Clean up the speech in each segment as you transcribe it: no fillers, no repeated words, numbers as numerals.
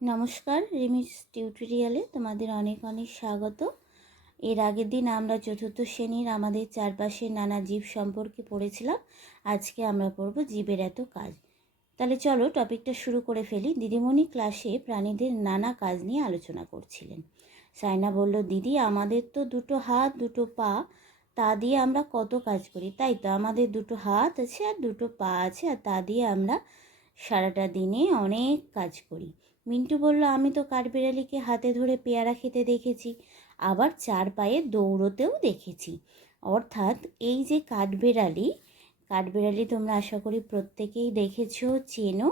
নমস্কার, রিমিস টিউটোরিয়ালে তোমাদের অনেক অনেক স্বাগত। এর আগের দিন আমরা চতুর্থ শ্রেণীর আমাদের চারপাশের নানা জীব সম্পর্কে পড়েছিলাম। আজকে আমরা পড়ব জীবের এত কাজ। তাহলে চলো টপিকটা শুরু করে ফেলি। দিদিমণি ক্লাসে প্রাণীদের নানা কাজ নিয়ে আলোচনা করছিলেন। সাইনা বলল, দিদি আমাদের তো দুটো হাত দুটো পা, তা দিয়ে আমরা কত কাজ করি। তাই তো, আমাদের দুটো হাত আছে আর দুটো পা আছে, আর তা দিয়ে আমরা সারাটা দিনে অনেক কাজ করি। মিন্টু বলল, আমি তো কাঠবিড়ালিকে হাতে ধরে পেয়ারা খেতে দেখেছি, আবার চার পায়ে দৌড়তেও দেখেছি। অর্থাৎ এই যে কাঠবিড়ালি তোমরা আশা করি প্রত্যেকেই দেখেছো, চেনো।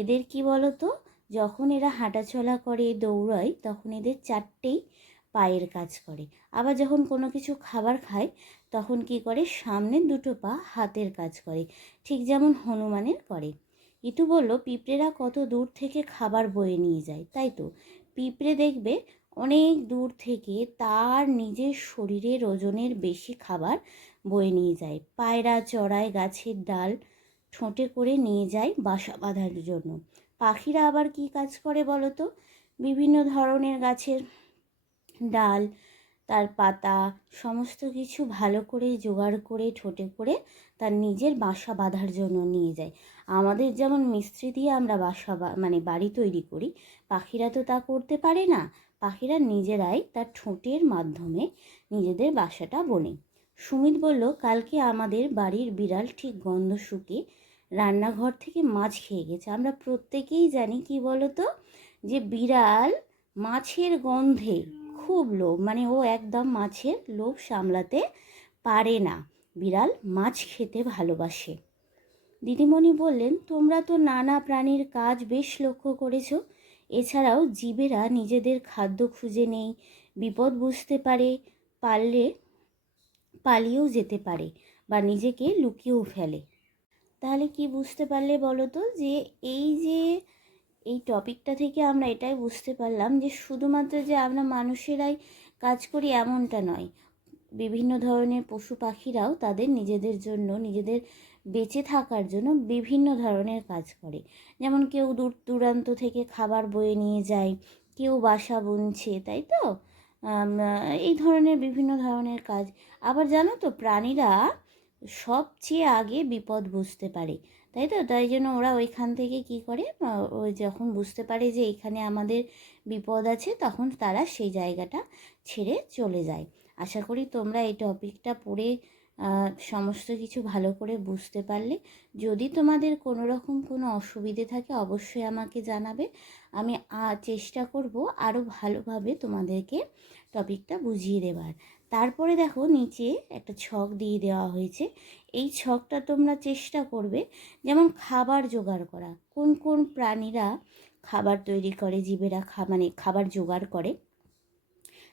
এদের কি বলো তো, যখন এরা হাঁটাচলা করে, দৌড়ায়, তখন এদের চারটেই পায়ের কাজ করে। আবার যখন কোনো কিছু খাবার খায়, তখন কি করে, সামনের দুটো পা হাতের কাজ করে, ঠিক যেমন হনুমানের করে। ইতু বলল, পিঁপড়েরা কত দূর থেকে খাবার বয়ে নিয়ে যায়। তাই তো, পিঁপড়ে দেখবে অনেক দূর থেকে তার নিজের শরীরের ওজনের বেশি খাবার বয়ে নিয়ে যায়। পায়রা চড়ায় গাছের ডাল ঠোঁটে করে নিয়ে যায় বাসা বাঁধার জন্য। পাখিরা আবার কি কাজ করে বলো তো, বিভিন্ন ধরনের গাছের ডাল, তার পাতা, সমস্ত কিছু ভালো করে জোগাড় করে ঠোঁটে করে তার নিজের বাসা বাঁধার জন্য নিয়ে যায়। আমাদের যেমন মিস্ত্রি দিয়ে আমরা বাড়ি তৈরি করি, পাখিরা তো তা করতে পারে না। পাখিরা নিজেরাই তার ঠোঁটের মাধ্যমে নিজেদের বাসাটা বোনে। সুমিত বলল, কালকে আমাদের বাড়ির বিড়াল ঠিক গন্ধ শুকে রান্নাঘর থেকে মাছ খেয়ে গেছে। আমরা প্রত্যেকেই জানি কি বলো তো, যে বিড়াল মাছের গন্ধে খুব লোভ, ও একদম মাছের লোভ সামলাতে পারে না। বিড়াল মাছ খেতে ভালোবাসে। দিদিমণি বললেন, তোমরা তো নানা প্রাণীর কাজ বেশ লক্ষ্য করেছো। এছাড়াও জীবেরা নিজেদের খাদ্য খুঁজে নেই, বিপদ বুঝতে পারে, পারলে পালিয়েও যেতে পারে, বা নিজেকে লুকিয়েও ফেলে। তাহলে কি বুঝতে পারলে বলো তো, যে এই টপিকটা থেকে আমরা এটাই বুঝতে পারলাম যে শুধুমাত্র যে আমরা মানুষেরাই কাজ করি এমনটা নয়। বিভিন্ন ধরনের পশু পাখিরাও তাদের নিজেদের জন্য, নিজেদের বেঁচে থাকার জন্য বিভিন্ন ধরনের কাজ করে। যেমন কেউ দূর দূরান্ত থেকে খাবার বয়ে নিয়ে যায়, কেউ বাসা বুনছে, তাই তো। এই ধরনের বিভিন্ন ধরনের কাজ। আবার জানো তো, প্রাণীরা সবচেয়ে আগে বিপদ বুঝতে পারে, তাই তো। তাই জন্য ওরা ওইখান থেকে কি করে, ওই যখন বুঝতে পারে যে এখানে আমাদের বিপদ আছে, তখন তারা সেই জায়গাটা ছেড়ে চলে যায়। আশা করি তোমরা এই টপিকটা পড়ে সমস্ত কিছু ভালো করে বুঝতে পারলে। যদি তোমাদের কোনো রকম কোনো অসুবিধে থাকে অবশ্যই আমাকে জানাবে। আমি চেষ্টা করব আরও ভালোভাবে তোমাদেরকে টপিকটা বুঝিয়ে দেবার। তারপরে দেখো, নিচে একটা ছক দিয়ে দেওয়া হয়েছে। এই ছকটা তোমরা চেষ্টা করবে, যেমন খাবার জোগাড় করা, কোন কোন প্রাণীরা খাবার তৈরি করে, জীবেরা খাবার জোগাড় করে,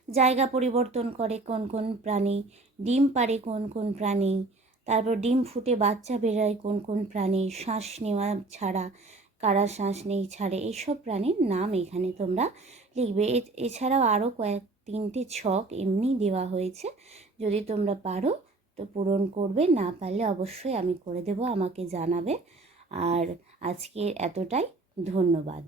জায়গা পরিবর্তন করে কোন কোন প্রাণী, ডিম পাড়ে কোন কোন প্রাণী, তারপর ডিম ফুটে বাচ্চা বেরোয় কোন কোন প্রাণী, শ্বাস নেওয়া ছাড়া কারা শ্বাস নেই ছাড়ে, এইসব প্রাণীর নাম এখানে তোমরা লিখবে। এছাড়াও আরও তিনটে ছক এমনি দেওয়া হয়েছে, যদি তোমরা পারো তো পূরণ করবে, না পারলে অবশ্যই আমি করে দেব, আমাকে জানাবে। আর আজকে এতটাই, ধন্যবাদ।